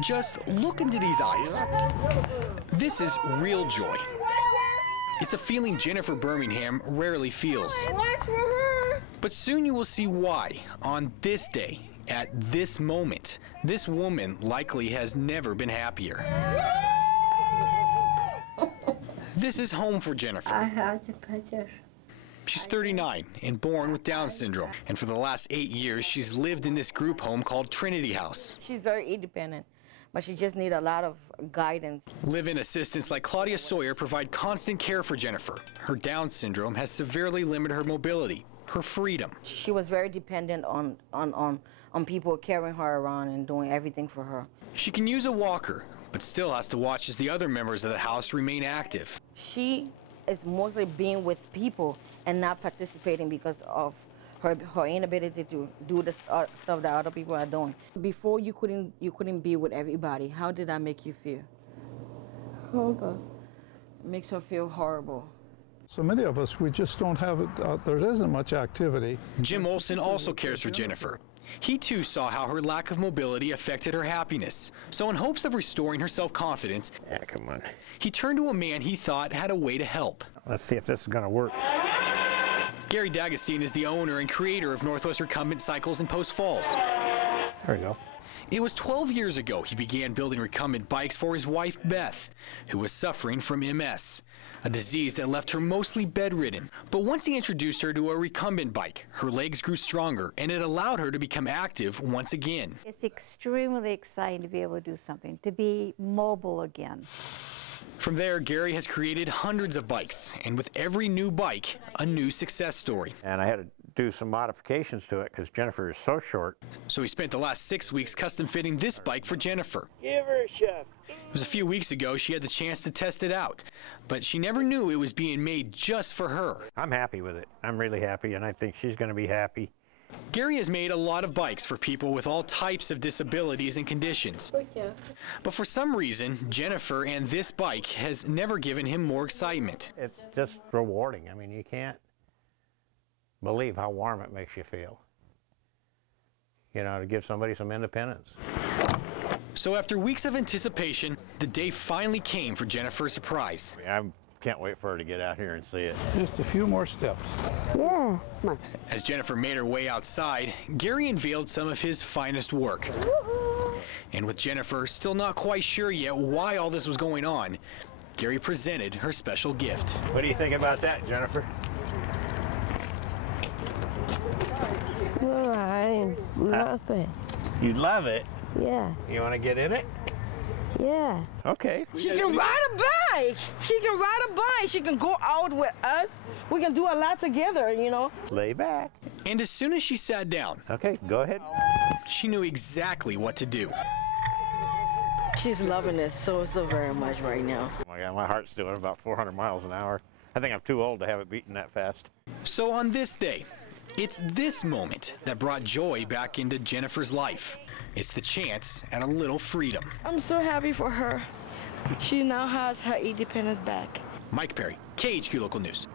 Just look into these eyes. This is real joy. It's a feeling Jennifer Birmingham rarely feels. But soon you will see why on this day, at this moment, this woman likely has never been happier. This is home for Jennifer. She's 39 and born with Down syndrome. And for the last 8 years, she's lived in this group home called Trinity House. She's very independent, but she just needs a lot of guidance. Live-in assistants like Claudia Sawyer provide constant care for Jennifer. Her Down syndrome has severely limited her mobility, her freedom. She was very dependent on people carrying her around and doing everything for her. She can use a walker, but still has to watch as the other members of the house remain active. She is mostly being with people and not participating because of her inability to do the stuff that other people are doing. Before you couldn't be with everybody. How did that make you feel? Horrible. It makes her feel horrible. So many of us, we just don't have it, there isn't much activity. Jim Olson also cares for Jennifer. He too saw how her lack of mobility affected her happiness. So in hopes of restoring her self-confidence, come on, he turned to a man he thought had a way to help. Let's see if this is going to work. Gary D'Agostine is the owner and creator of Northwest Recumbent Cycles in Post Falls. There we go. It was 12 years ago he began building recumbent bikes for his wife, Beth, who was suffering from MS, a disease that left her mostly bedridden. But once he introduced her to a recumbent bike, her legs grew stronger, and it allowed her to become active once again. It's extremely exciting to be able to do something, to be mobile again. From there, Gary has created hundreds of bikes, and with every new bike, a new success story. And I had to do some modifications to it because Jennifer is so short. So he spent the last 6 weeks custom fitting this bike for Jennifer. Give her a shove. It was a few weeks ago she had the chance to test it out, but she never knew it was being made just for her. I'm happy with it. I'm really happy, and I think she's going to be happy. Gary has made a lot of bikes for people with all types of disabilities and conditions. But for some reason, Jennifer and this bike has never given him more excitement. It's just rewarding. I mean, you can't believe how warm it makes you feel. You know, to give somebody some independence. So after weeks of anticipation, the day finally came for Jennifer's surprise. I can't wait for her to get out here and see it. Just a few more steps. Yeah, come on. As Jennifer made her way outside, Gary unveiled some of his finest work. And with Jennifer still not quite sure yet why all this was going on, Gary presented her special gift. What do you think about that, Jennifer? Well, I love it. You love it? Yeah. You want to get in it? Yeah. Okay. She can ride a bike. She can ride a bike. She can go out with us. We can do a lot together, you know. Lay back. And as soon as she sat down, Okay, go ahead. she knew exactly what to do. She's loving this so very much right now. Oh my God, my heart's doing about 400 miles an hour. I think I'm too old to have it beating that fast. So on this day, it's this moment that brought joy back into Jennifer's life. It's the chance at a little freedom. I'm so happy for her. She now has her independence back. Mike Perry, KHQ Local News.